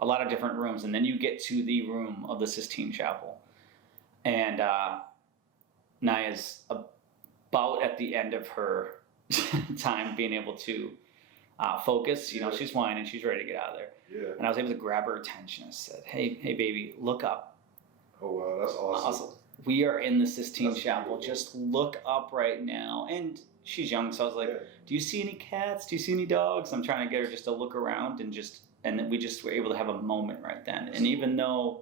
a lot of different rooms, and then you get to the room of the Sistine Chapel. And Naya's about at the end of her time being able to focus. She's whining, she's ready to get out of there. Yeah. And I was able to grab her attention. I said, hey baby, look up. Oh, wow, that's awesome. We are in the Sistine Chapel. Beautiful. Just look up right now. And she's young, so I was like, do you see any cats? Do you see any dogs? I'm trying to get her just to look around and then we just were able to have a moment right then. And even though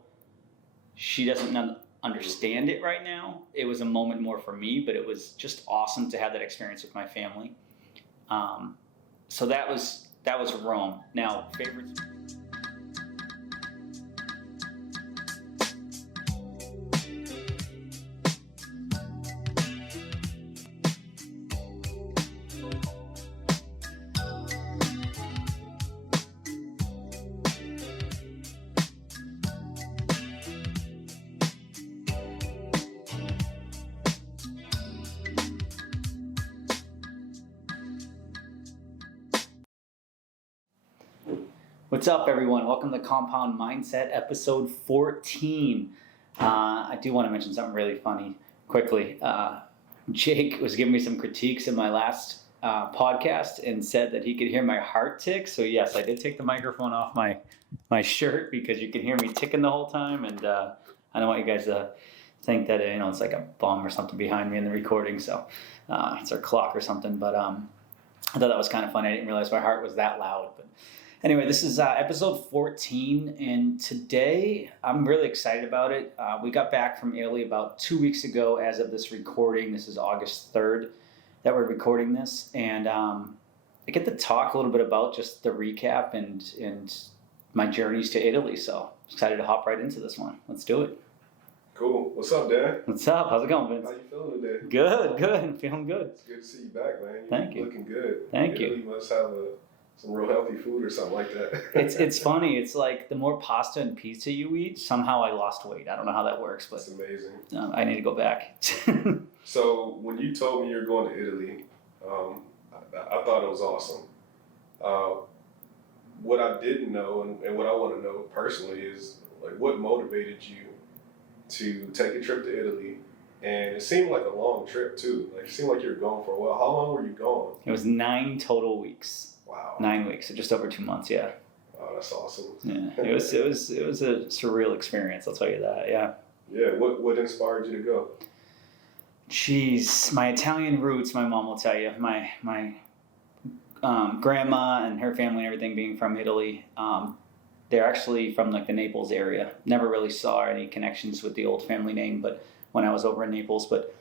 she doesn't understand it right now, it was a moment more for me, but it was just awesome to have that experience with my family. So that was Rome. Now, favorites. What's up, everyone? Welcome to Compound Mindset, episode 14. I do want to mention something really funny quickly. Jake was giving me some critiques in my last podcast and said that he could hear my heart tick. So yes, I did take the microphone off my shirt because you can hear me ticking the whole time. And I don't want you guys to think that it's like a bomb or something behind me in the recording. So it's our clock or something. But I thought that was kind of funny. I didn't realize my heart was that loud. But anyway, this is episode 14, and today I'm really excited about it. We got back from Italy about 2 weeks ago as of this recording. This is August 3rd that we're recording this, and I get to talk a little bit about just the recap and my journeys to Italy, so excited to hop right into this one. Let's do it. Cool. What's up, Dan? What's up? How's it going, Vince? How you feeling today? Good. Feeling good. It's good to see you back, man. Thank you. Looking good. Thank you. You must have some real healthy food or something like that. It's funny. It's like the more pasta and pizza you eat, somehow I lost weight. I don't know how that works, but it's amazing. I need to go back. So when you told me you're going to Italy, I thought it was awesome. What I didn't know and what I want to know personally is like what motivated you to take a trip to Italy. And it seemed like a long trip too. Like it seemed like you were gone for a while. How long were you gone? It was 9 total weeks. Wow. 9 weeks, so just over 2 months, yeah. Oh, that's awesome. Yeah, it was a surreal experience, I'll tell you that, yeah. Yeah, what inspired you to go? Jeez, my Italian roots, my mom will tell you. My grandma and her family and everything being from Italy, they're actually from like the Naples area. Never really saw any connections with the old family name, but when I was over in Naples, but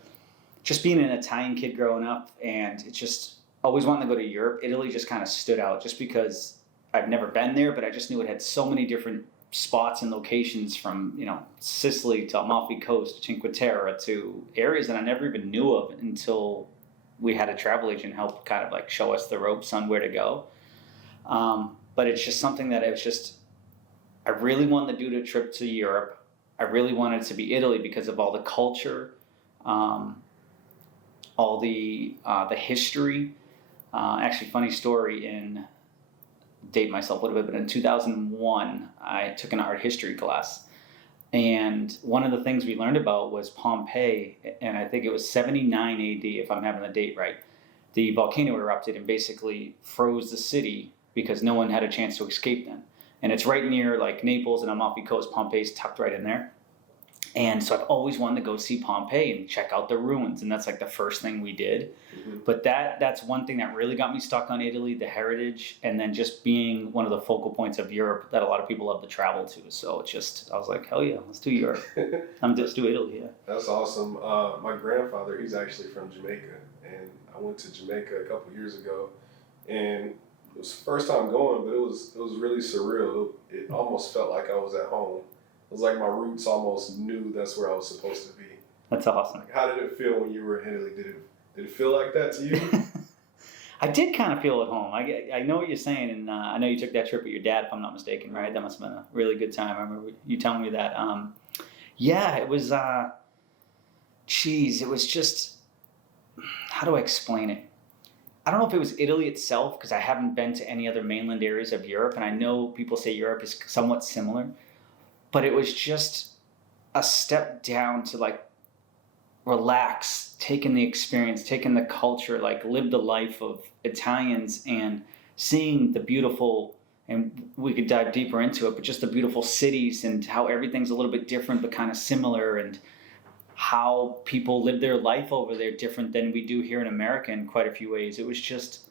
just being an Italian kid growing up, and it just always wanted to go to Europe. Italy just kind of stood out just because I've never been there, but I just knew it had so many different spots and locations from, Sicily to Amalfi Coast, to Cinque Terre, to areas that I never even knew of until we had a travel agent help kind of like show us the ropes on where to go. But it's just something that I really wanted to do the trip to Europe. I really wanted it to be Italy because of all the culture, all the history. Actually, funny story, date myself a little bit, but in 2001, I took an art history class. And one of the things we learned about was Pompeii, and I think it was 79 AD, if I'm having the date right. The volcano erupted and basically froze the city because no one had a chance to escape then. And it's right near like Naples and Amalfi Coast. Pompeii's tucked right in there. And so I've always wanted to go see Pompeii and check out the ruins, and that's like the first thing we did. Mm-hmm. But that's one thing that really got me stuck on Italy, the heritage, and then just being one of the focal points of Europe that a lot of people love to travel to. So I was like, hell yeah, let's do Europe. Let's do Italy, yeah. That's awesome. My grandfather, he's actually from Jamaica, and I went to Jamaica a couple years ago, and it was the first time going, but it was really surreal. It almost felt like I was at home. It was like my roots almost knew that's where I was supposed to be. That's awesome. Like, how did it feel when you were in Italy? Did it feel like that to you? I did kind of feel at home. I know what you're saying, and I know you took that trip with your dad, if I'm not mistaken, right? That must have been a really good time. I remember you telling me that. Yeah, it was, it was just, how do I explain it? I don't know if it was Italy itself, because I haven't been to any other mainland areas of Europe, and I know people say Europe is somewhat similar, but it was just a step down to like relax, take in the experience, take in the culture, like live the life of Italians and seeing the beautiful, and we could dive deeper into it, but just the beautiful cities and how everything's a little bit different but kind of similar, and how people live their life over there different than we do here in America in quite a few ways. It was just,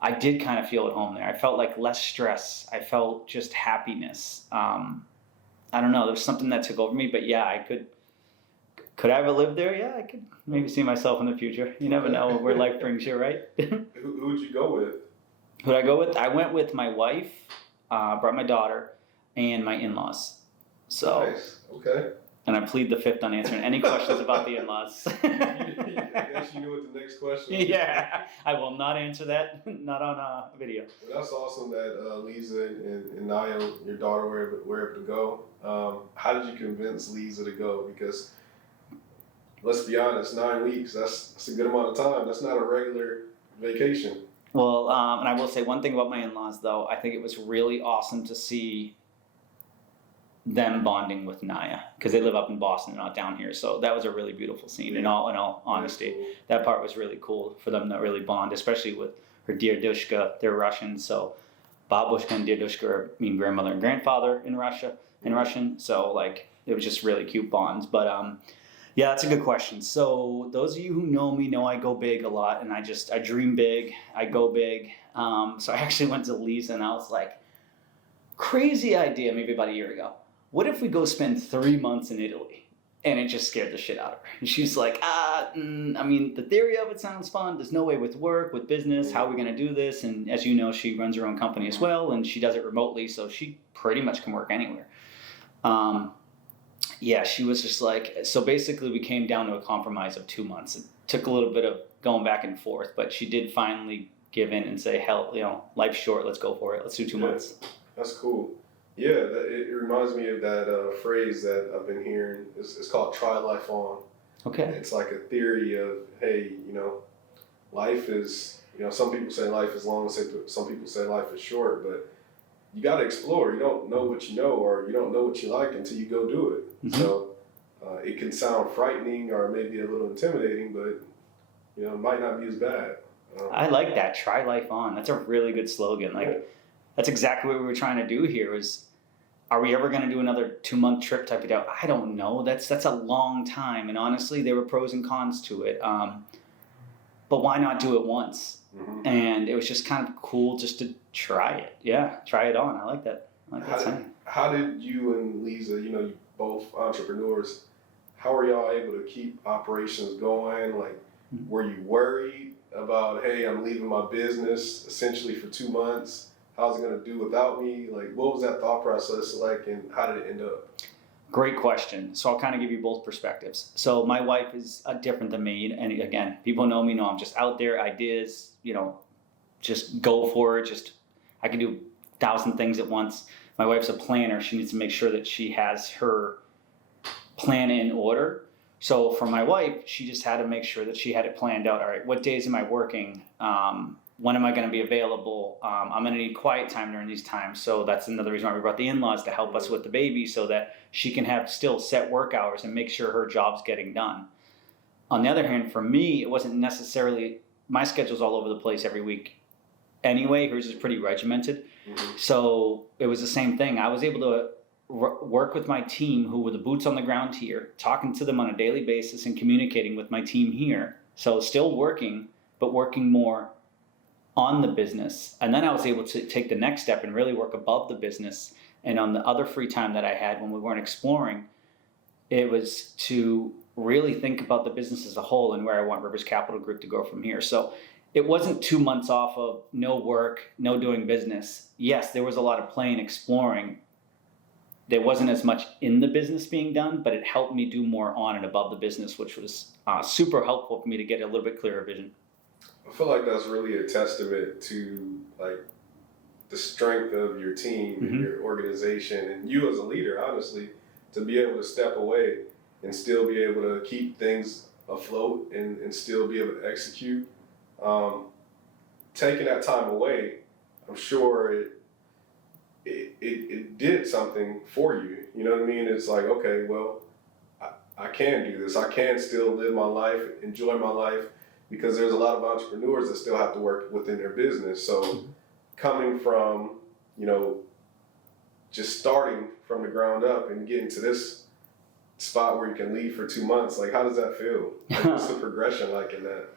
I did kind of feel at home there. I felt like less stress. I felt just happiness. I don't know. There was something that took over me, but yeah, I could. Could I ever live there? Yeah, I could maybe see myself in the future. You never know where life brings you, right? Who would you go with? Who'd I go with? I went with my wife, brought my daughter, and my in-laws. So, Nice. Okay. and I plead the fifth on answering any questions about the in-laws. I guess you knew what the next question was. Yeah, I will not answer that. Not on video. Well, that's awesome that Lisa and Naya, your daughter, were able to go. How did you convince Lisa to go? Because let's be honest, 9 weeks, that's a good amount of time. That's not a regular vacation. Well, and I will say one thing about my in-laws, though. I think it was really awesome to see them bonding with Naya, because they live up in Boston and not down here. So that was a really beautiful scene. In all honesty, Cool. that part was really cool for them to really bond, especially with her dear Dushka. They're Russian, so Babushka and dear Dushka mean grandmother and grandfather in Russian. So like it was just really cute bonds. But yeah, that's a good question. So those of you who know me know I go big a lot, and I dream big, I go big. So I actually went to Lisa and I was like, crazy idea maybe about a year ago. What if we go spend 3 months in Italy? And it just scared the shit out of her. And she's like, I mean, the theory of it sounds fun. There's no way with work, with business, how are we going to do this? And as you know, she runs her own company as well, and she does it remotely, so she pretty much can work anywhere. Yeah, she was just like, so basically we came down to a compromise of 2 months. It took a little bit of going back and forth, but she did finally give in and say, hell, life's short, let's go for it. Let's do 2 months. That's cool. Yeah, it reminds me of that phrase that I've been hearing. It's called try life on. Okay. It's like a theory of, hey, life is, some people say life is long, some people say life is short, but you got to explore. You don't know what you know, or you don't know what you like until you go do it. Mm-hmm. So it can sound frightening or maybe a little intimidating, but it might not be as bad. I like that. Try life on. That's a really good slogan. That's exactly what we were trying to do here. Are we ever going to do another 2-month trip type of deal? I don't know. That's a long time, and honestly, there were pros and cons to it. But why not do it once? Mm-hmm. And it was just kind of cool just to try it. Yeah, try it on. I like that. How did you and Lisa, you both entrepreneurs, how are y'all able to keep operations going? Like, were you worried about, hey, I'm leaving my business essentially for 2 months? How's it going to do without me? Like, what was that thought process like, and how did it end up? Great question. So I'll kind of give you both perspectives. So my wife is different than me. And again, people know me, know I'm just out there, ideas, just go for it. I can do 1,000 things at once. My wife's a planner. She needs to make sure that she has her plan in order. So for my wife, she just had to make sure that she had it planned out. All right, what days am I working? When am I going to be available? I'm going to need quiet time during these times. So that's another reason why we brought the in-laws to help us with the baby, so that she can have still set work hours and make sure her job's getting done. On the other hand, for me, it wasn't necessarily, my schedule's all over the place every week. Anyway, hers is pretty regimented. Mm-hmm. So it was the same thing. I was able to work with my team, who were the boots on the ground here, talking to them on a daily basis and communicating with my team here. So still working, but working more on the business. And then I was able to take the next step and really work above the business. And on the other free time that I had when we weren't exploring, it was to really think about the business as a whole and where I want Rivers Capital Group to go from here. So it wasn't 2 months off of no work, no doing business. Yes, there was a lot of playing, exploring. There wasn't as much in the business being done, but it helped me do more on and above the business, which was super helpful for me to get a little bit clearer vision. I feel like that's really a testament to like the strength of your team and your organization and you as a leader, honestly, to be able to step away and still be able to keep things afloat and still be able to execute. taking that time away, I'm sure it did something for you. You know what I mean? It's like, okay, well, I can do this. I can still live my life, enjoy my life, because there's a lot of entrepreneurs that still have to work within their business. So coming from, you know, just starting from the ground up and getting to this spot where you can leave for 2 months, like, how does that feel? Like, what's the progression like in that?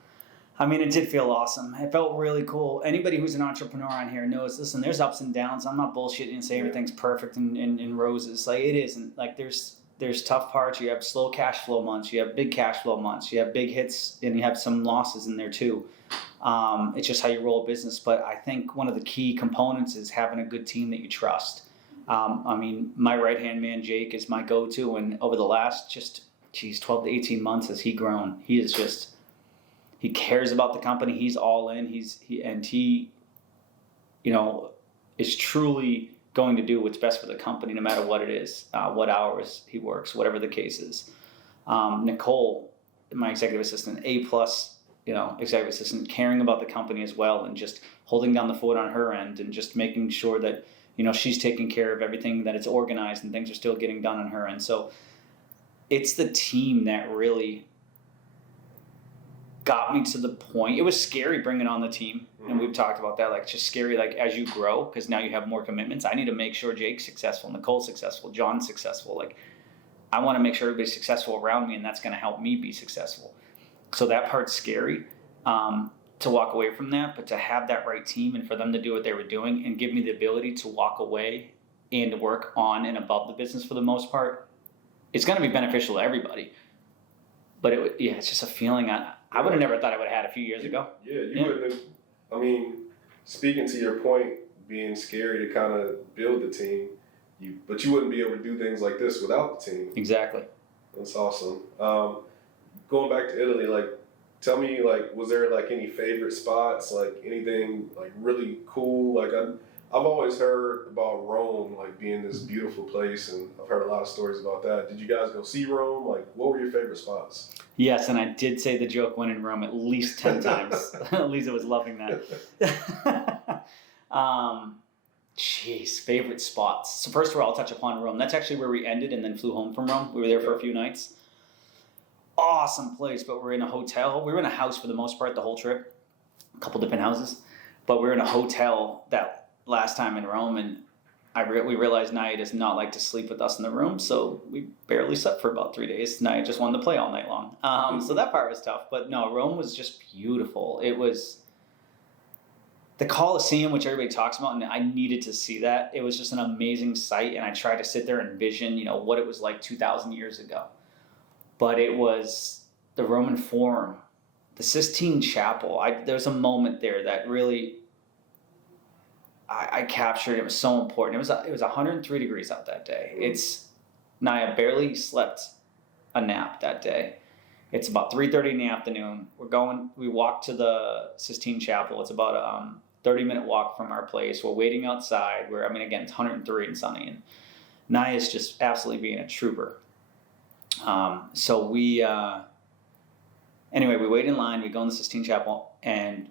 I mean, it did feel awesome. It felt really cool. Anybody who's an entrepreneur on here knows, listen, there's ups and downs. I'm not bullshitting and saying everything's perfect and roses. Like, it isn't. Like, there's tough parts. You have slow cash flow months. You have big cash flow months. You have big hits, and you have some losses in there too. It's just how you roll a business. But I think one of the key components is having a good team that you trust. I mean, my right-hand man, Jake, is my go-to. And over the last 12 to 18 months has he grown. He is just... He cares about the company. He's all in. He, you know, is truly going to do what's best for the company, no matter what it is, what hours he works, whatever the case is. Nicole, my executive assistant, A+, you know, executive assistant, caring about the company as well, and just holding down the fort on her end, and just making sure that, you know, she's taking care of everything, that it's organized and things are still getting done on her end. So it's the team that really got me to the point. It was scary bringing on the team, and we've talked about that. Like, it's just scary, like, as you grow, because now you have more commitments. I need to make sure Jake's successful, Nicole's successful, John's successful. Like, I want to make sure everybody's successful around me, and that's going to help me be successful. So that part's scary, to walk away from that, but to have that right team and for them to do what they were doing and give me the ability to walk away and work on and above the business for the most part, it's going to be beneficial to everybody. But it's just a feeling I would have never thought I would have had a few years ago. Yeah, you wouldn't have. I mean, speaking to your point, being scary to kind of build the team, but you wouldn't be able to do things like this without the team. Exactly. That's awesome. Going back to Italy, like, tell me, like, was there like any favorite spots, like anything like really cool? Like, I've always heard about Rome, like, being this beautiful place, and I've heard a lot of stories about that. Did you guys go see Rome? Like, what were your favorite spots? Yes, and I did say the joke when in Rome at least 10 times. Lisa was loving that. Favorite spots. So first of all, I'll touch upon Rome. That's actually where we ended and then flew home from Rome. We were there for a few nights. Awesome place, but we're in a hotel. We were in a house for the most part the whole trip. A couple different houses. But we were in a hotel that last time in Rome, and we realized Naya does not like to sleep with us in the room, so we barely slept for about 3 days. Naya just wanted to play all night long. So that part was tough. But no, Rome was just beautiful. It was the Colosseum, which everybody talks about, and I needed to see that. It was just an amazing sight, and I tried to sit there and envision, you know, what it was like 2,000 years ago. But it was the Roman Forum, the Sistine Chapel. There was a moment there that really I captured. It was so important. It was 103 degrees out that day. Naya barely slept a nap that day. It's about 3:30 in the afternoon. We walked to the Sistine Chapel. It's about a 30-minute walk from our place. We're waiting outside again, it's 103 and sunny, and Naya's just absolutely being a trooper. So we wait in line, we go in the Sistine Chapel, and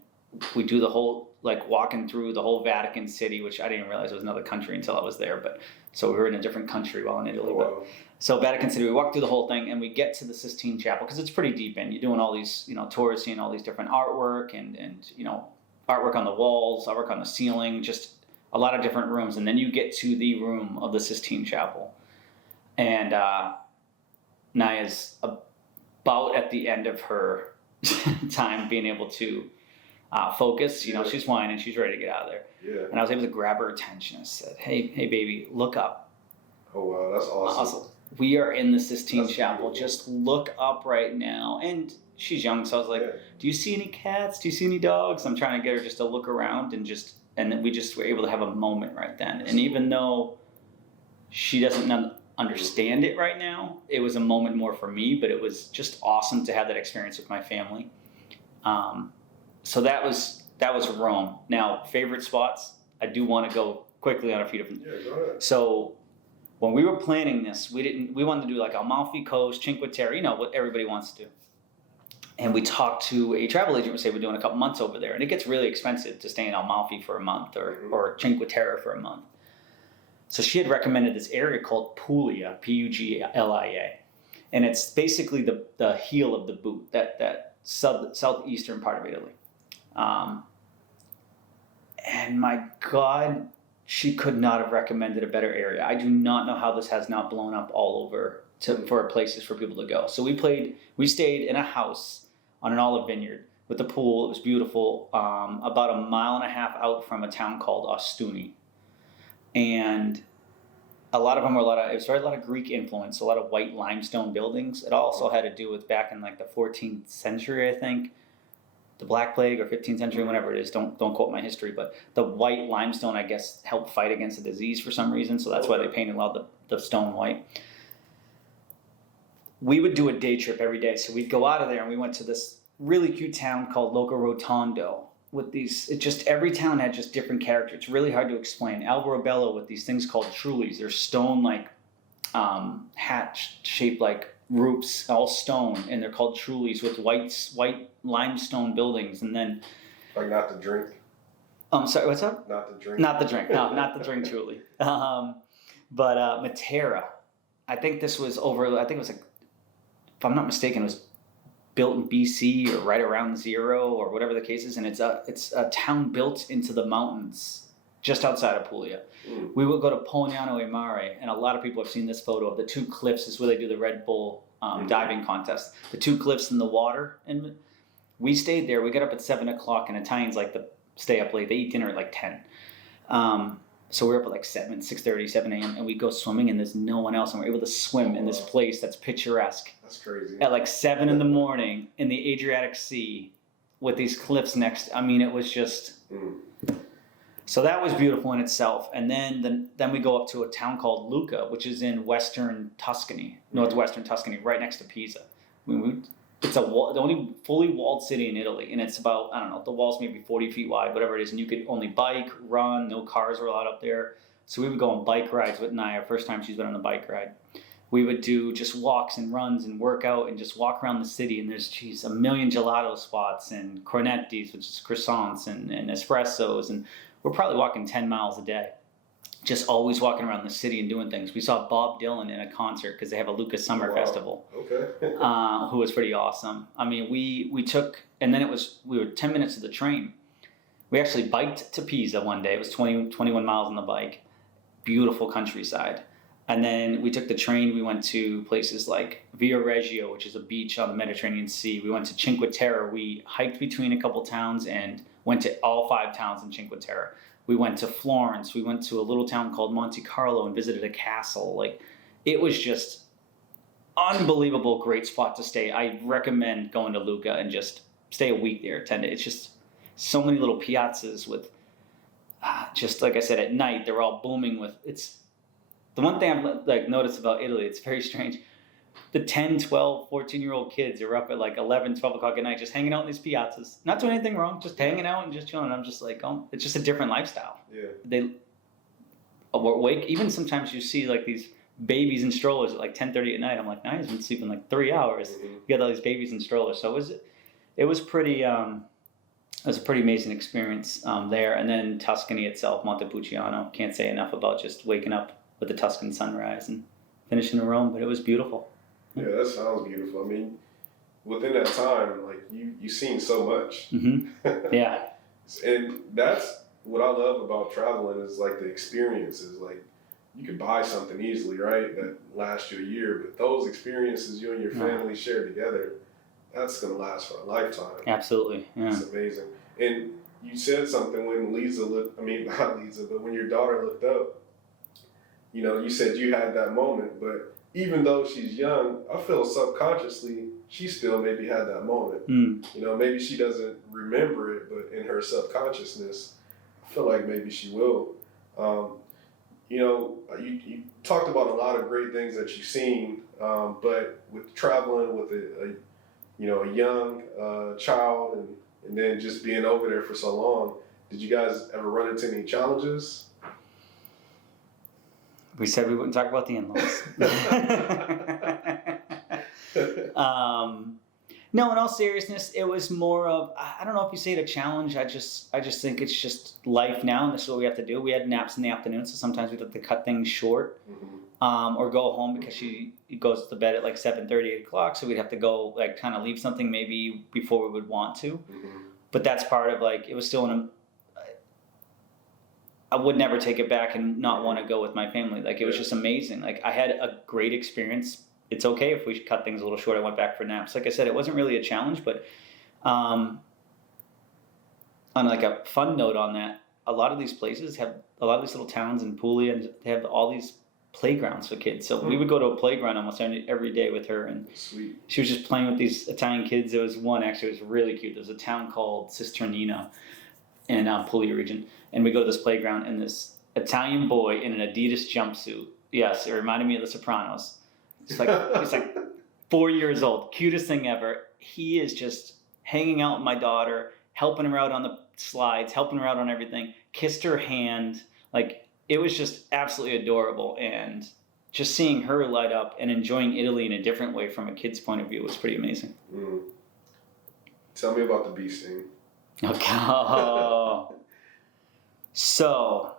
we do the whole, like, walking through the whole Vatican City, which I didn't realize was another country until I was there. But so we were in a different country while in Italy. Oh, wow. So Vatican City, we walk through the whole thing, and we get to the Sistine Chapel because it's pretty deep in. You're doing all these, you know, tours, seeing all these different artwork and you know, artwork on the walls, artwork on the ceiling, just a lot of different rooms. And then you get to the room of the Sistine Chapel, and Naya's about at the end of her time being able to focus. You know, she's whining, she's ready to get out of there. Yeah. And I was able to grab her attention. I said, hey baby, look up. Oh, wow, that's awesome. We are in the Sistine Chapel. Beautiful. Just look up right now. And she's young, so I was like, do you see any cats? Do you see any dogs? I'm trying to get her just to look around, and then we just were able to have a moment right then. And even though she doesn't understand it right now, it was a moment more for me, but it was just awesome to have that experience with my family. So that was Rome. Now, favorite spots, I do want to go quickly on a few different. Yeah, go ahead. So when we were planning this, we wanted to do like Amalfi Coast, Cinque Terre, you know what everybody wants to do. And we talked to a travel agent. We say we're doing a couple months over there, and it gets really expensive to stay in Amalfi for a month or Cinque Terre for a month. So she had recommended this area called Puglia, Puglia, and it's basically the heel of the boot, that southeastern part of Italy. And my God, she could not have recommended a better area. I do not know how this has not blown up all over for places for people to go. So we stayed in a house on an olive vineyard with a pool. It was beautiful, about a mile and a half out from a town called Ostuni. And a lot of them were it was a lot of Greek influence, a lot of white limestone buildings. It also had to do with back in like the 14th century, I think, the Black Plague, or 15th century, whatever it is. Don't quote my history, but the white limestone, I guess, helped fight against the disease for some reason. So that's why they painted a lot of the stone white. We would do a day trip every day. So we'd go out of there and we went to this really cute town called Loco Rotondo with these, every town had just different characters. It's really hard to explain. Alberobello with these things called trullis. They're stone like hat shaped like roofs, all stone, and they're called trullis with white limestone buildings. And then like not to drink. Sorry, what's up? Not to drink. Not the drink. No, not the drink truly. But Matera, I think this was over. I think it was like, if I'm not mistaken, it was built in BC or right around zero or whatever the case is, and it's a town built into the mountains just outside of Puglia. We would go to Polignano e Mare, and a lot of people have seen this photo of the two cliffs. This is where they do the Red Bull diving contest. The two cliffs in the water, and we stayed there. We got up at 7 o'clock, and Italians like to stay up late. They eat dinner at like 10. So we're up at like 6:30, 7 a.m. and we go swimming, and there's no one else, and we're able to swim in this place that's picturesque. That's crazy. At like 7 in the morning in the Adriatic Sea with these cliffs next. I mean, it was just. So that was beautiful in itself. And then we go up to a town called Lucca, which is in western Tuscany, northwestern Tuscany, right next to Pisa. I mean, it's the only fully walled city in Italy, and it's about, I don't know, the wall's maybe 40 feet wide, whatever it is, and you could only bike, run, no cars were allowed up there. So we would go on bike rides with Naya, first time she's been on a bike ride. We would do just walks and runs and work out and just walk around the city, and there's, a million gelato spots and cornettis, which is croissants and espressos, and we're probably walking 10 miles a day. Just always walking around the city and doing things. We saw Bob Dylan in a concert because they have a Lucca Summer Festival. Okay. Who was pretty awesome. I mean, we took, and then we were 10 minutes to the train. We actually biked to Pisa one day. It was 21 miles on the bike. Beautiful countryside. And then we took the train. We went to places like Via Reggio, which is a beach on the Mediterranean Sea. We went to Cinque Terre. We hiked between a couple towns and went to all 5 towns in Cinque Terre. We went to Florence. We went to a little town called Monte Carlo and visited a castle. Like, it was just unbelievable, great spot to stay. I recommend going to Lucca and just stay a week there. It's just so many little piazzas with, just like I said, at night they're all booming with. It's the one thing I've like noticed about Italy. It's very strange. The 10, 12, 14-year-old kids are up at like 11, 12 o'clock at night just hanging out in these piazzas. Not doing anything wrong, just hanging out and just chilling. I'm just like, oh, it's just a different lifestyle. Yeah. They awake. Even sometimes you see like these babies in strollers at like 10:30 at night. I'm like, I've been sleeping like 3 hours. You got all these babies in strollers. So it was pretty, it was a pretty amazing experience there. And then Tuscany itself, Montepulciano. Can't say enough about just waking up with the Tuscan sunrise and finishing in Rome, but it was beautiful. Yeah, that sounds beautiful. I mean, within that time, like you've seen so much. Yeah. And that's what I love about traveling is like the experiences. Like you could buy something easily, right? That lasts you a year, but those experiences you and your family share together, that's gonna last for a lifetime. Absolutely. Yeah. It's amazing. And you said something when not Lisa, but when your daughter looked up, you said you had that moment, but even though she's young, I feel subconsciously she still maybe had that moment. Maybe she doesn't remember it, but in her subconsciousness, I feel like maybe she will. You talked about a lot of great things that you've seen, but with traveling with a young child and then just being over there for so long, did you guys ever run into any challenges? We said we wouldn't talk about the in-laws. No, in all seriousness, it was more of, I don't know if you say it a challenge. I just think it's just life now, and this is what we have to do. We had naps in the afternoon, so sometimes we'd have to cut things short, or go home because she goes to bed at like 7:30, 8 o'clock. So we'd have to go like kind of leave something maybe before we would want to. But that's part of like, it was still I would never take it back and not want to go with my family. Like, it was just amazing. Like, I had a great experience. It's okay if we cut things a little short. I went back for naps. Like I said, it wasn't really a challenge, but on like a fun note on that, a lot of these places have, a lot of these little towns in Puglia, and they have all these playgrounds for kids. So we would go to a playground almost every day with her, and Sweet. she was just playing with these Italian kids. There was one, actually, it was really cute. There was a town called Cisternino in Puglia region, and we go to this playground, and this Italian boy in an Adidas jumpsuit. Yes, it reminded me of The Sopranos. It's like he's like 4 years old, cutest thing ever. He is just hanging out with my daughter, helping her out on the slides, helping her out on everything. Kissed her hand, like it was just absolutely adorable. And just seeing her light up and enjoying Italy in a different way from a kid's point of view was pretty amazing. Tell me about the bee sting. Okay. So,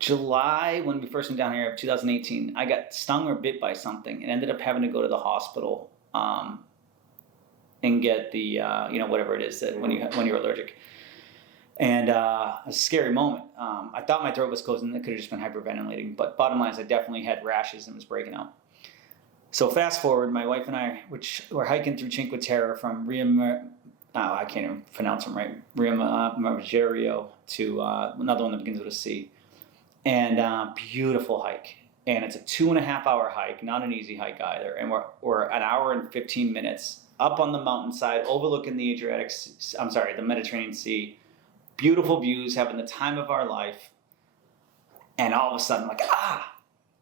July, when we first went down here, 2018, I got stung or bit by something and ended up having to go to the hospital and get the, whatever it is that when you're allergic. And it was a scary moment. I thought my throat was closed and it could have just been hyperventilating. But bottom line is I definitely had rashes and was breaking out. So fast forward, my wife and I, which were hiking through Cinque Terre from I can't even pronounce them right, Riomaggiore to another one that begins with a C. And beautiful hike. And it's a 2.5 hour hike, not an easy hike either. And we're an hour and 15 minutes up on the mountainside, overlooking the Mediterranean Sea. Beautiful views, having the time of our life. And all of a sudden, I'm like,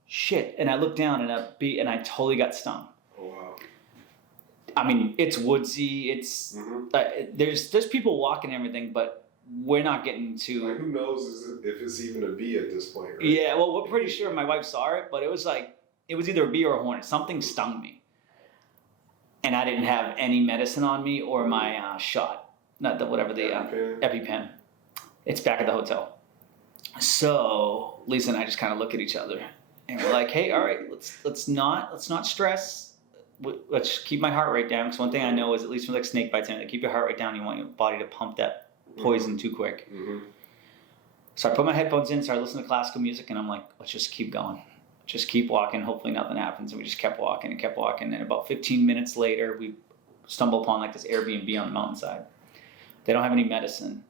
shit. And I look down and I totally got stung. Oh, wow. I mean, it's woodsy. It's there's people walking and everything, but we're not getting to. Like, who knows if it's even a bee at this point, right? Yeah, well, we're pretty sure my wife saw it, but it was either a bee or a hornet. Something stung me, and I didn't have any medicine on me or my shot, not the EpiPen. It's back at the hotel. So Lisa and I just kind of look at each other, and we're like, "Hey, all right, let's not stress. Let's keep my heart rate down." Because one thing I know is, at least with like snake bites, and they keep your heart rate down. You want your body to pump that poison too quick. So I put my headphones in, started listening to classical music, and I'm like, let's just keep going. Just keep walking. Hopefully nothing happens. And we just kept walking and kept walking. And about 15 minutes later, we stumble upon like this Airbnb on the mountainside. They don't have any medicine.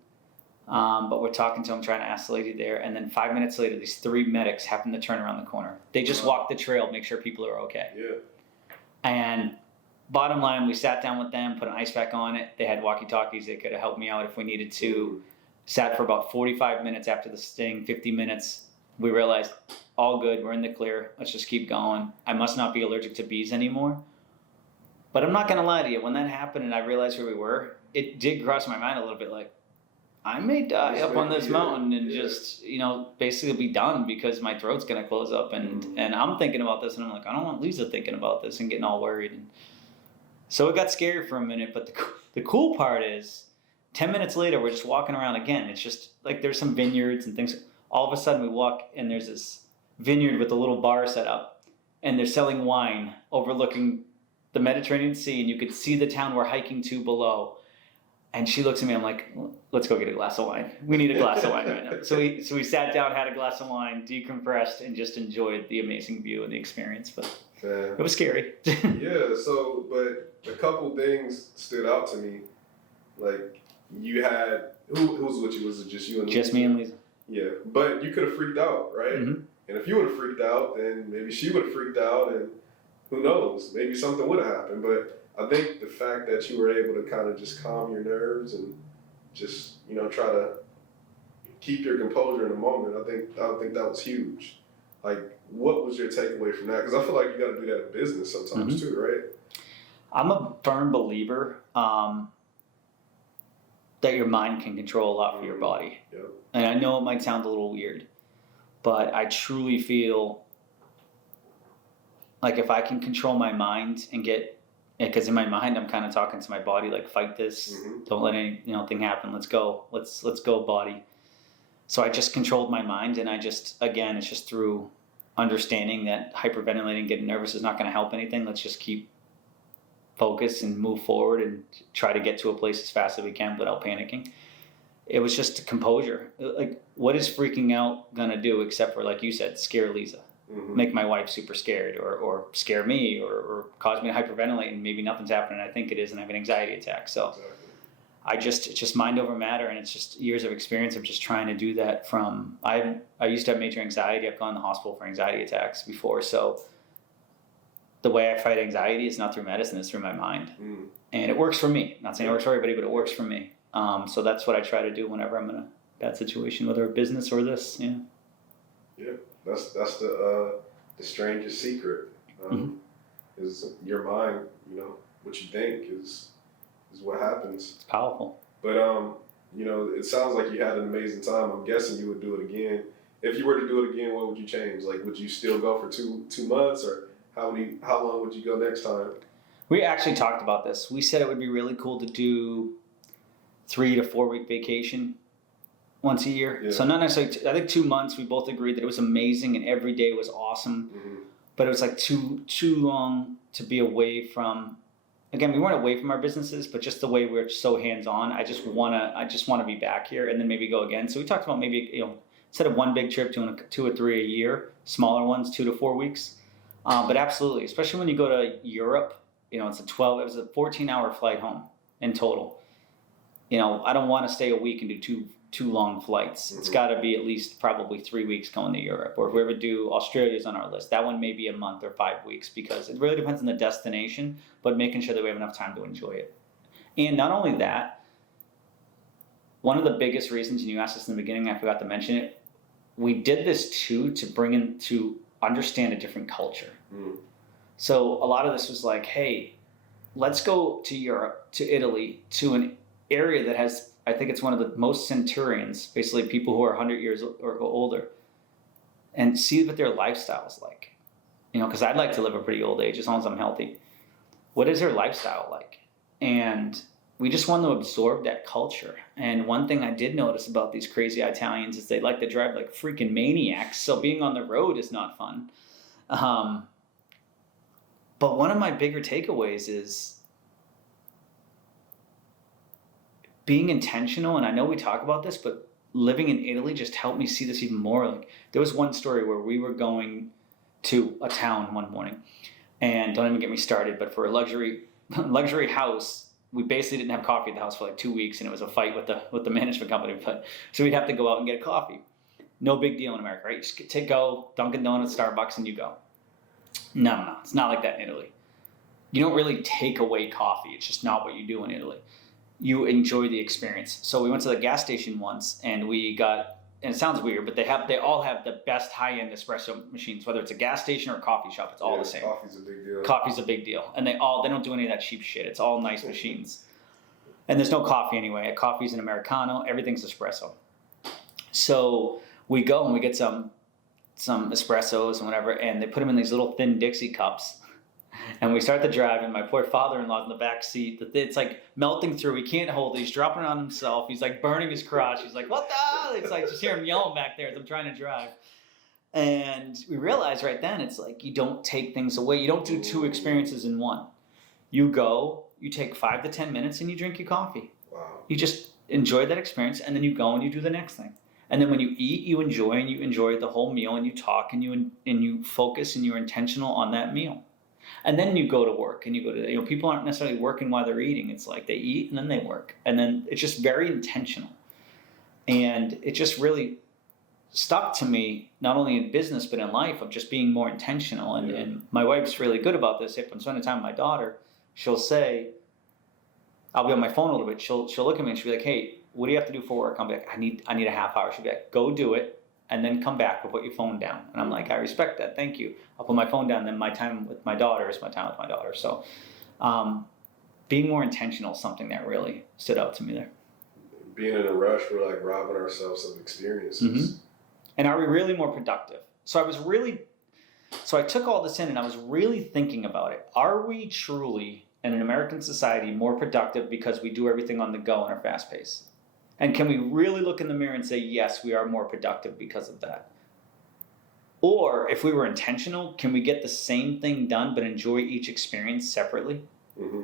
But we're talking to them, trying to ask the lady there. And then 5 minutes later, these 3 medics happen to turn around the corner. They just walk the trail, make sure people are okay. Yeah. And bottom line, we sat down with them, put an ice pack on it. They had walkie-talkies. They could have helped me out if we needed to. Sat for about 45 minutes after the sting, 50 minutes. We realized, all good, we're in the clear. Let's just keep going. I must not be allergic to bees anymore. But I'm not going to lie to you. When that happened and I realized where we were, it did cross my mind a little bit like, I may die up on this mountain and just, basically be done because my throat's going to close up. And I'm thinking about this, and I'm like, I don't want Lisa thinking about this and getting all worried. And so it got scary for a minute, but the cool part is 10 minutes later, we're just walking around again. It's just like there's some vineyards and things. All of a sudden we walk and there's this vineyard with a little bar set up, and they're selling wine overlooking the Mediterranean Sea, and you could see the town we're hiking to below. And she looks at me, I'm like, let's go get a glass of wine. We need a glass of wine right now. So we sat down, had a glass of wine, decompressed, and just enjoyed the amazing view and the experience. But it was scary. Yeah, but a couple things stood out to me. Like, you had, who was with you? Was it just you and Lisa? Just me and Lisa. Yeah, but you could have freaked out, right? And if you would have freaked out, then maybe she would have freaked out, and who knows, maybe something would have happened. But I think the fact that you were able to kind of just calm your nerves and just, try to keep your composure in the moment, I think that was huge. Like, what was your takeaway from that? Because I feel like you got to do that in business sometimes too, right? I'm a firm believer that your mind can control a lot for your body. Yep. And I know it might sound a little weird, but I truly feel like if I can control my mind and get because in my mind I'm kind of talking to my body like, fight this, don't let any thing happen. Let's go, let's go, body. So I just controlled my mind, and I just, again, it's just through understanding that hyperventilating, getting nervous is not going to help anything. Let's just keep focused and move forward and try to get to a place as fast as we can without panicking. It was just composure. Like, what is freaking out gonna do except for, like you said, scare Lisa, make my wife super scared, or scare me, or cause me to hyperventilate, and maybe nothing's happening. I think it is, and I have an anxiety attack. So it's just mind over matter, and it's just years of experience of just trying to do that. From I used to have major anxiety. I've gone to the hospital for anxiety attacks before. So the way I fight anxiety is not through medicine; it's through my mind, and it works for me. I'm not saying it works for everybody, but it works for me. So that's what I try to do whenever I'm in a bad situation, whether a business or this. Yeah. Yeah, that's the strangest secret. Is your mind. What you think is what happens. It's powerful. But it sounds like you had an amazing time. I'm guessing you would do it again. If you were to do it again, what would you change? Like, would you still go for 2 months, or how long would you go next time? We actually talked about this. We said it would be really cool to do 3 to 4 week vacation once a year. Yeah. So not necessarily, I think 2 months, we both agreed that it was amazing and every day was awesome, but it was like too long to be away from, again, we weren't away from our businesses, but just the way we're so hands-on, I just want to be back here and then maybe go again. So we talked about maybe, instead of one big trip, doing 2 or 3 a year, smaller ones, 2 to 4 weeks. But absolutely, especially when you go to Europe, it was a 14-hour flight home in total. I don't want to stay a week and do two long flights. It's got to be at least probably 3 weeks going to Europe. Or if we ever do, Australia's on our list. That one may be a month or 5 weeks, because it really depends on the destination, but making sure that we have enough time to enjoy it. And not only that, one of the biggest reasons, and you asked this in the beginning, I forgot to mention it, we did this too to understand a different culture. So a lot of this was like, hey, let's go to Europe, to Italy, to an area that has, I think it's one of the most centurions, basically people who are 100 years or older, and see what their lifestyle is like. Because I'd like to live a pretty old age as long as I'm healthy. What is their lifestyle like? And we just want to absorb that culture. And one thing I did notice about these crazy Italians is they like to drive like freaking maniacs. So being on the road is not fun. But one of my bigger takeaways is being intentional. And I know we talk about this, but living in Italy just helped me see this even more. Like, there was one story where we were going to a town one morning, and don't even get me started, but for a luxury house, we basically didn't have coffee at the house for like 2 weeks, and it was a fight with the management company. But so we'd have to go out and get a coffee. No big deal in America, right? Just go Dunkin' Donuts, Starbucks, and you go. No, it's not like that in Italy. You don't really take away coffee. It's just not what you do in Italy. You enjoy the experience. So we went to the gas station once, and we got, and it sounds weird, but they all have the best high-end espresso machines, whether it's a gas station or a coffee shop. It's all the same. Coffee's a big deal. Coffee's a big deal, and they don't do any of that cheap shit. It's all nice machines, and there's no coffee anyway. Coffee's an Americano. Everything's espresso. So we go and we get some espressos and whatever, and they put them in these little thin Dixie cups. And we start to drive, and my poor father-in-law's in the back seat. It's like melting through. He can't hold it. He's dropping it on himself. He's like burning his crotch. He's like, what the? It's like just hear him yelling back there as I'm trying to drive. And we realized right then, it's like you don't take things away. You don't do 2 experiences in one. You go, you take 5 to 10 minutes, and you drink your coffee. Wow. You just enjoy that experience, and then you go and you do the next thing. And then when you eat, you enjoy the whole meal, and you talk, and you focus, and you're intentional on that meal. And then you go to work, and you go to, people aren't necessarily working while they're eating. It's like they eat and then they work. And then it's just very intentional. And it just really stuck to me, not only in business, but in life, of just being more intentional. And my wife's really good about this. If I'm spending time with my daughter, she'll say, I'll be on my phone a little bit. She'll look at me and she'll be like, hey, what do you have to do for work? I'll be like, I need a half hour. She'll be like, go do it. And then come back or put your phone down. And I'm like, I respect that. Thank you. I'll put my phone down. Then my time with my daughter is my time with my daughter. So being more intentional is something that really stood out to me there. Being in a rush, we're like robbing ourselves of experiences. And are we really more productive? So I took all this in, and I was really thinking about it. Are we truly, in an American society more productive because we do everything on the go and are fast paced? And can we really look in the mirror and say, yes, we are more productive because of that? Or if we were intentional, can we get the same thing done but enjoy each experience separately? Mm-hmm.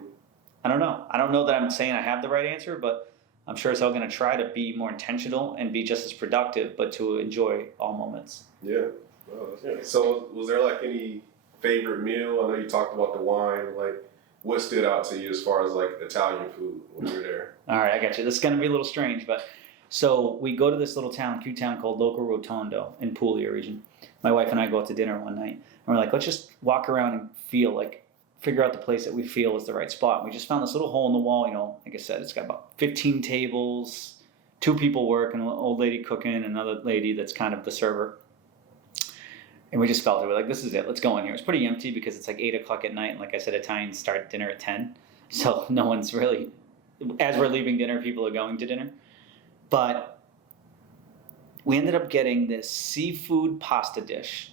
I don't know. I don't know that I'm saying I have the right answer, but I'm sure as hell going to try to be more intentional and be just as productive, but to enjoy all moments. Yeah. Oh, yeah. So was there like any favorite meal? I know you talked about the wine. Like, what stood out to you as far as like Italian food when you were there? All right, I got you. This is going to be a little strange, but so we go to this little town, cute town called Local Rotondo in Puglia region. My wife and I go out to dinner one night, and we're like, let's just walk around and figure out the place that we feel is the right spot. And we just found this little hole in the wall, like I said, it's got about 15 tables, 2 people work, and an old lady cooking, and another lady that's kind of the server. And we just felt it. We're like, this is it. Let's go in here. It's pretty empty because it's like 8 o'clock at night. And like I said, Italians start dinner at 10. So no one's really, as we're leaving dinner, people are going to dinner. But we ended up getting this seafood pasta dish.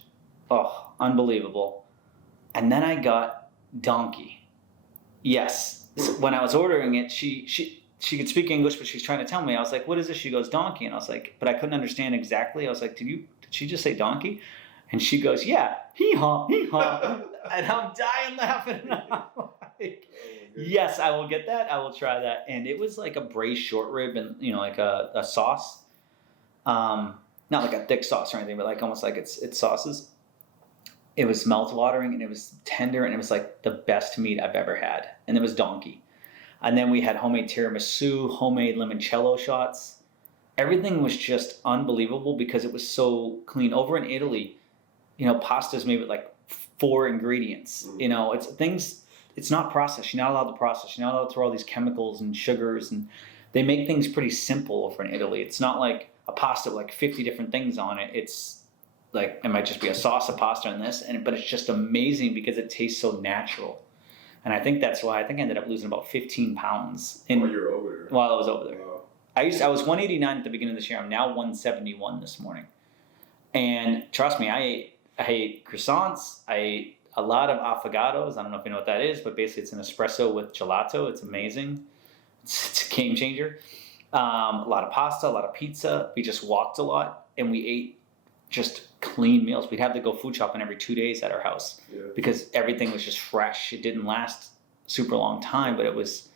Oh, unbelievable. And then I got donkey. Yes. So when I was ordering it, she could speak English, but she's trying to tell me. I was like, what is this? She goes, donkey. And I was like, but I couldn't understand exactly. I was like, did she just say donkey? And she goes, yeah, hee-haw, hee-haw. And I'm dying laughing. And I'm like, yes, I will get that. I will try that. And it was like a braised short rib and, like a sauce. Not like a thick sauce or anything, but like almost like it's sauces. It was mouth-watering and it was tender and it was like the best meat I've ever had. And it was donkey. And then we had homemade tiramisu, homemade limoncello shots. Everything was just unbelievable because it was so clean. Over in Italy, pasta's made with like 4 ingredients. It's not processed. You're not allowed to process. You're not allowed to throw all these chemicals and sugars, and they make things pretty simple over in Italy. It's not like a pasta with like 50 different things on it. It's like, it might just be a sauce, a pasta, and this, but it's just amazing because it tastes so natural. And I think that's why I ended up losing about 15 pounds while you were over there. While I was over there. Wow. I was 189 at the beginning of this year. I'm now 171 this morning. And trust me, I ate croissants. I ate a lot of affogatos. I don't know if you know what that is, but basically it's an espresso with gelato. It's amazing. It's a game changer. A lot of pasta, a lot of pizza. We just walked a lot, and we ate just clean meals. We'd have to go food shopping every 2 days at our house because everything was just fresh. It didn't last super long time, but it was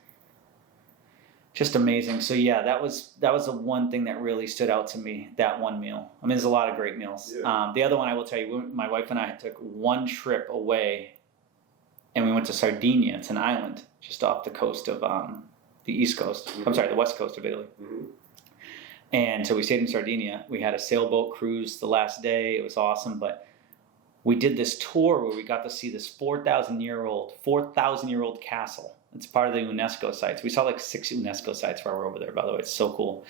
just amazing. So yeah, that was the one thing that really stood out to me, that one meal. I mean, there's a lot of great meals. Yeah. The other one I will tell you, my wife and I took one trip away and we went to Sardinia. It's an island just off the coast of the East Coast. Mm-hmm. I'm sorry, the West Coast of Italy. Mm-hmm. And so we stayed in Sardinia. We had a sailboat cruise the last day. It was awesome, but we did this tour where we got to see this 4,000-year-old castle. It's part of the UNESCO sites. We saw like 6 UNESCO sites while we were over there, by the way. It's so cool.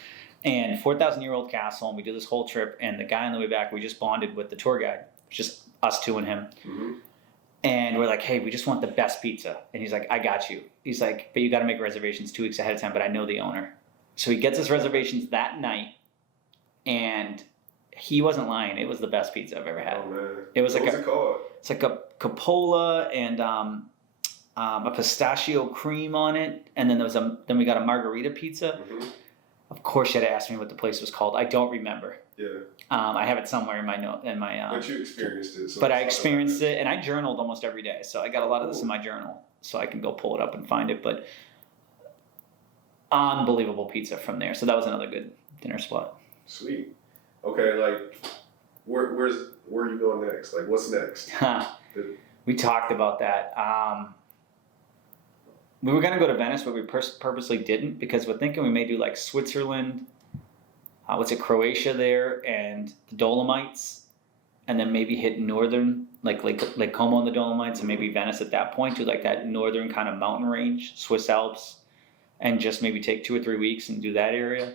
And 4,000-year-old castle, and we did this whole trip, and the guy on the way back, we just bonded with the tour guide. Just us 2 and him. Mm-hmm. And we're like, hey, we just want the best pizza. And he's like, I got you. He's like, but you got to make reservations 2 weeks ahead of time, but I know the owner. So he gets us reservations that night, and he wasn't lying. It was the best pizza I've ever had. Oh, man. It was what was it called? It's like a cupola and a pistachio cream on it, and then then we got a margarita pizza. Mm-hmm. Of course, you had to ask me what the place was called. I don't remember. Yeah. I have it somewhere in my note but you experienced it. So but I experienced it, and I journaled almost every day, so I got a lot of this in my journal, so I can go pull it up and find it. But unbelievable pizza from there. So that was another good dinner spot. Sweet. Okay, like where are you going next? Like, what's next? We talked about that. We were going to go to Venice, but we purposely didn't because we're thinking we may do like Switzerland, Croatia there, and the Dolomites, and then maybe hit northern, like Como and the Dolomites, and maybe Venice at that point, do like that northern kind of mountain range, Swiss Alps, and just maybe take 2 or 3 weeks and do that area.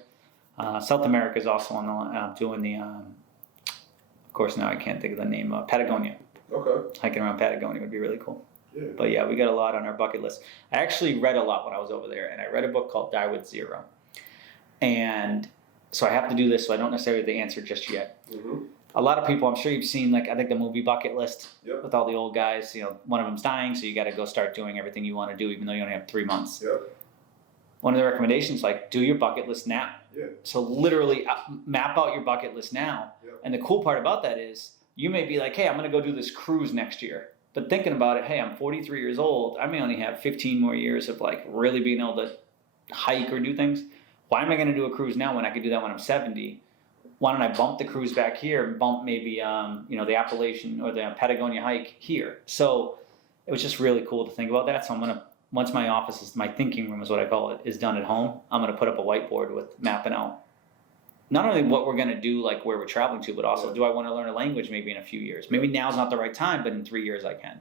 South America is also on the doing the, of course now I can't think of the name, Patagonia. Okay. Hiking around Patagonia would be really cool. Yeah. But yeah, we got a lot on our bucket list. I actually read a lot when I was over there, and I read a book called Die With Zero. And so I have to do this, so I don't necessarily have the answer just yet. Mm-hmm. a lot of people, I'm sure you've seen, like, I think the movie Bucket List Yep. with all the old guys, one of them's dying, so you got to go start doing everything you want to do, even though you only have 3 months. Yep. One of the recommendations, like, do your bucket list now. Yeah. So literally map out your bucket list now. Yep. And the cool part about that is you may be like, hey, I'm going to go do this cruise next year. But thinking about it, hey, I'm 43 years old. I may only have 15 more years of like really being able to hike or do things. Why am I going to do a cruise now when I could do that when I'm 70? Why don't I bump the cruise back here and bump maybe the Appalachian or the Patagonia hike here? So it was just really cool to think about that. So I'm going to, once my office is, my thinking room is what I call it, is done at home, I'm going to put up a whiteboard with mapping out not only what we're going to do, like where we're traveling to, but also do I want to learn a language maybe in a few years? Maybe now's not the right time, but in 3 years I can.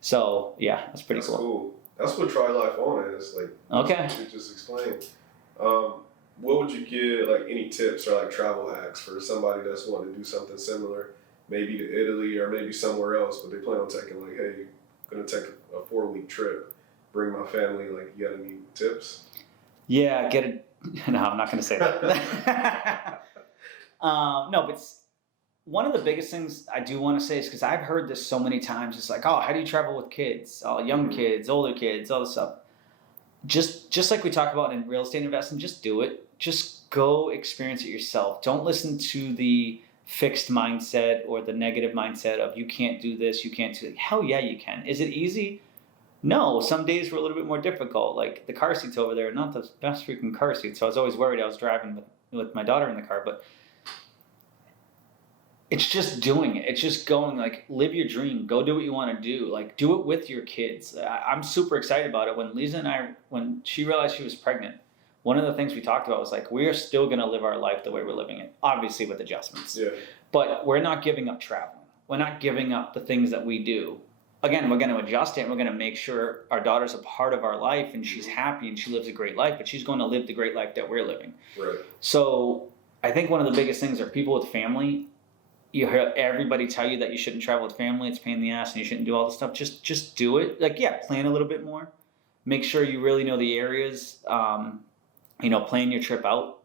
So yeah, that's pretty cool. That's what Try Life On is. Like, okay. You just explained. What would you give, like, any tips or like travel hacks for somebody that's wanting to do something similar, maybe to Italy or maybe somewhere else, but they plan on taking, like, hey, I'm going to take a 4-week trip, bring my family, like, you got any tips? Yeah, no, I'm not going to say that. No, but one of the biggest things I do want to say is, because I've heard this so many times, it's like, oh, how do you travel with kids? Young kids, older kids, all this stuff. Just like we talk about in real estate investing, just do it. Just go experience it yourself. Don't listen to the fixed mindset or the negative mindset of you can't do this, you can't do that. Hell yeah, you can. Is it easy? No, some days were a little bit more difficult. Like the car seats over there are not the best freaking car seats. So I was always worried. I was driving with my daughter in the car, but it's just doing it. It's just going, like, live your dream. Go do what you want to do. Like, do it with your kids. I'm super excited about it. When Lisa and I, when she realized she was pregnant, one of the things we talked about was like, we are still going to live our life the way we're living it, obviously with adjustments. Yeah. But we're not giving up traveling. We're not giving up the things that we do. Again, we're going to adjust it, and we're going to make sure our daughter's a part of our life, and she's happy, and she lives a great life, but she's going to live the great life that we're living. Right. So I think one of the biggest things are people with family. You hear everybody tell you that you shouldn't travel with family. It's a pain in the ass, and you shouldn't do all this stuff. Just do it. Like, yeah, plan a little bit more. Make sure you really know the areas. Plan your trip out.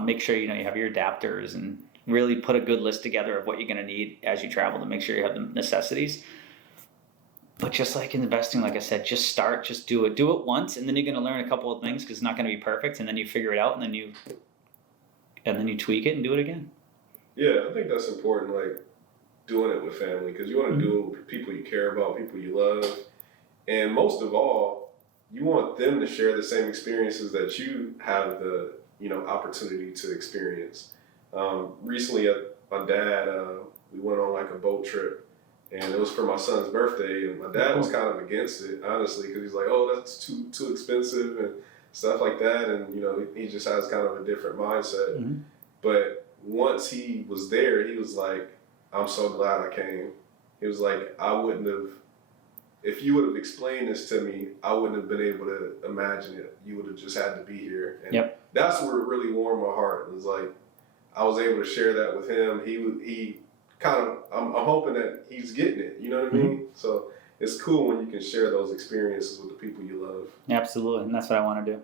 Make sure you have your adapters, and really put a good list together of what you're going to need as you travel to make sure you have the necessities. But just like in investing, like I said, just start, just do it. Do it once, and then you're going to learn a couple of things because it's not going to be perfect, and then you figure it out, and then you tweak it and do it again. Yeah, I think that's important, like doing it with family, because you want to do it with people you care about, people you love, and most of all, you want them to share the same experiences that you have the opportunity to experience. Recently, my dad, we went on like a boat trip, and it was for my son's birthday, and my dad was kind of against it, honestly, because he's like, oh, that's too expensive and stuff like that, and he just has kind of a different mindset. Mm-hmm. But once he was there, he was like, I'm so glad I came. He was like, if you would have explained this to me, I wouldn't have been able to imagine it. You would have just had to be here. And that's where it really warmed my heart. It was like, I was able to share that with him. He kind of, I'm hoping that he's getting it. You know what I mean? So it's cool when you can share those experiences with the people you love. Absolutely. And that's what I want to do.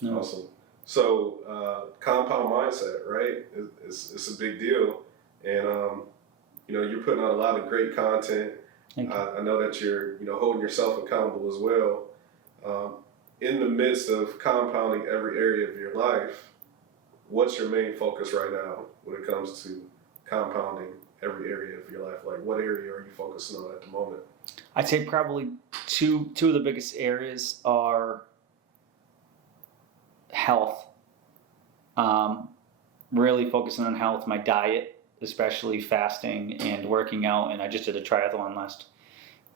Yeah. Awesome. So compound mindset, right? It's a big deal, and you're putting out a lot of great content. I know that you're holding yourself accountable as well. In the midst of compounding every area of your life, what's your main focus right now when it comes to compounding every area of your life? Like, what area are you focusing on at the moment? I'd say probably two of the biggest areas are health. Really focusing on health, my diet, especially fasting and working out. And I just did a triathlon last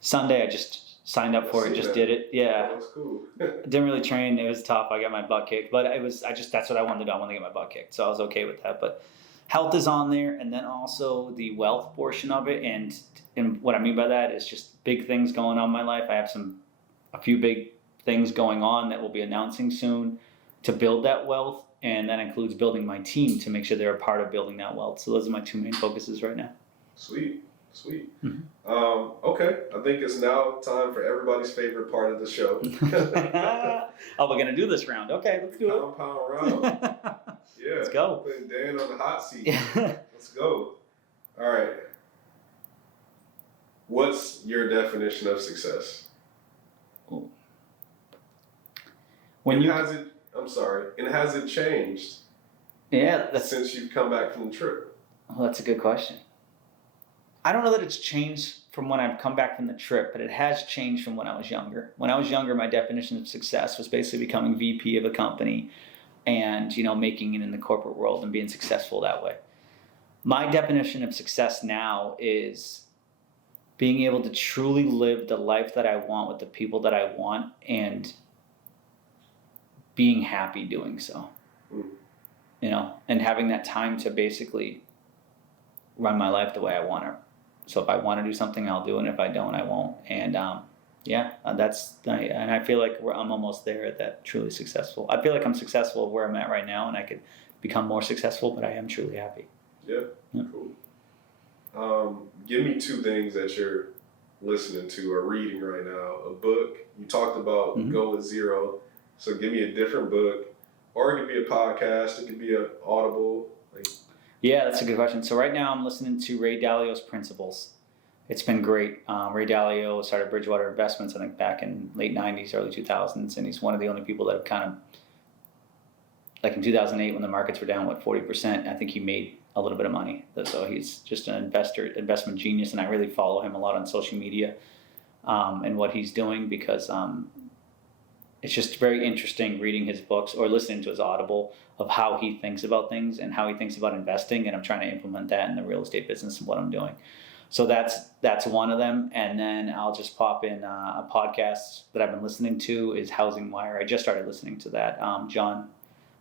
Sunday. I just signed up for it, just did it. Yeah. That's cool. Didn't really train. It was tough. I got my butt kicked, but that's what I wanted to do. I wanted to get my butt kicked. So I was okay with that. But health is on there. And then also the wealth portion of it. And what I mean by that is just big things going on in my life. I have a few big things going on that we'll be announcing soon to build that wealth. And that includes building my team to make sure they're a part of building that wealth. So those are my two main focuses right now. Sweet. Mm-hmm. Okay, I think it's now time for everybody's favorite part of the show. Oh, we're going to do this round. Okay, let's do it. Compound round. Yeah. Let's go. Putting Dan on the hot seat. Let's go. All right. What's your definition of success? Has it changed? Yeah, since you've come back from the trip. Well, that's a good question. I don't know that it's changed from when I've come back from the trip, but it has changed from when I was younger. When I was younger, my definition of success was basically becoming VP of a company and, making it in the corporate world and being successful that way. My definition of success now is being able to truly live the life that I want with the people that I want and being happy doing so. And having that time to basically run my life the way I want to. So if I want to do something, I'll do it. And if I don't, I won't. And and I feel like I'm almost there at that truly successful. I feel like I'm successful where I'm at right now, and I could become more successful, but I am truly happy. Yeah. Cool. Give me two things that you're listening to or reading right now. A book. You talked about Go with Zero. So give me a different book. Or it could be a podcast. It could be an Audible. Yeah, that's a good question. So right now I'm listening to Ray Dalio's Principles. It's been great. Ray Dalio started Bridgewater Investments, I think, back in late 90s, early 2000s. And he's one of the only people that have kind of, like in 2008 when the markets were down, 40%, I think he made a little bit of money. So he's just an investment genius. And I really follow him a lot on social media and what he's doing because it's just very interesting reading his books or listening to his Audible of how he thinks about things and how he thinks about investing. And I'm trying to implement that in the real estate business and what I'm doing. So that's one of them. And then I'll just pop in a podcast that I've been listening to is Housing Wire. I just started listening to that. John,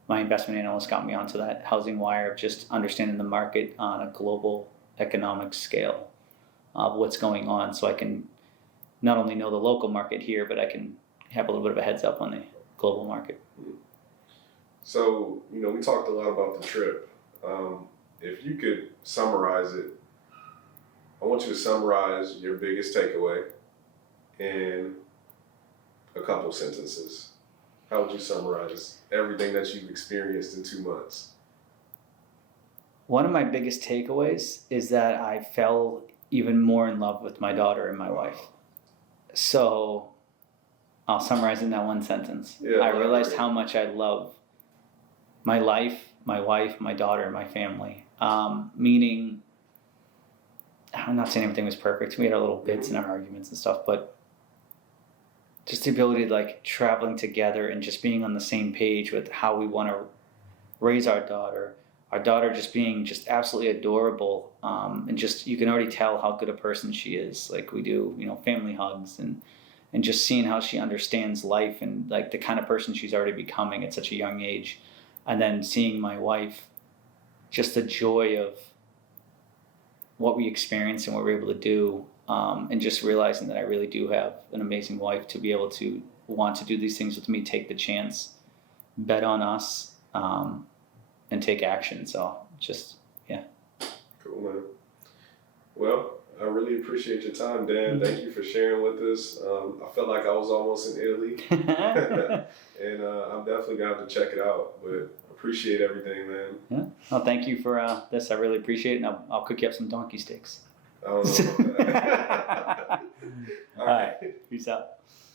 my investment analyst, got me onto that Housing Wire of just understanding the market on a global economic scale of what's going on. So I can not only know the local market here, but I can have a little bit of a heads up on the global market. So, we talked a lot about the trip. If you could summarize it, I want you to summarize your biggest takeaway in a couple sentences. How would you summarize everything that you've experienced in 2 months? One of my biggest takeaways is that I fell even more in love with my daughter and my wife. So I'll summarize in that one sentence. Yeah, I realized how much I love my life, my wife, my daughter, and my family. Meaning, I'm not saying everything was perfect. We had our little bits and our arguments and stuff, but just the ability to traveling together and just being on the same page with how we want to raise our daughter just being just absolutely adorable. And just, you can already tell how good a person she is. Like we do, family hugs and just seeing how she understands life and the kind of person she's already becoming at such a young age. And then seeing my wife, just the joy of what we experience and what we're able to do. And just realizing that I really do have an amazing wife to be able to want to do these things with me, take the chance, bet on us, and take action. So just, yeah. Cool, man. Well, I really appreciate your time, Dan. Thank you for sharing with us. I felt like I was almost in Italy. And I'm definitely going to have to check it out. But appreciate everything, man. Yeah. Well, thank you for this. I really appreciate it. And I'll cook you up some donkey steaks. I don't know about that. All right. Peace out.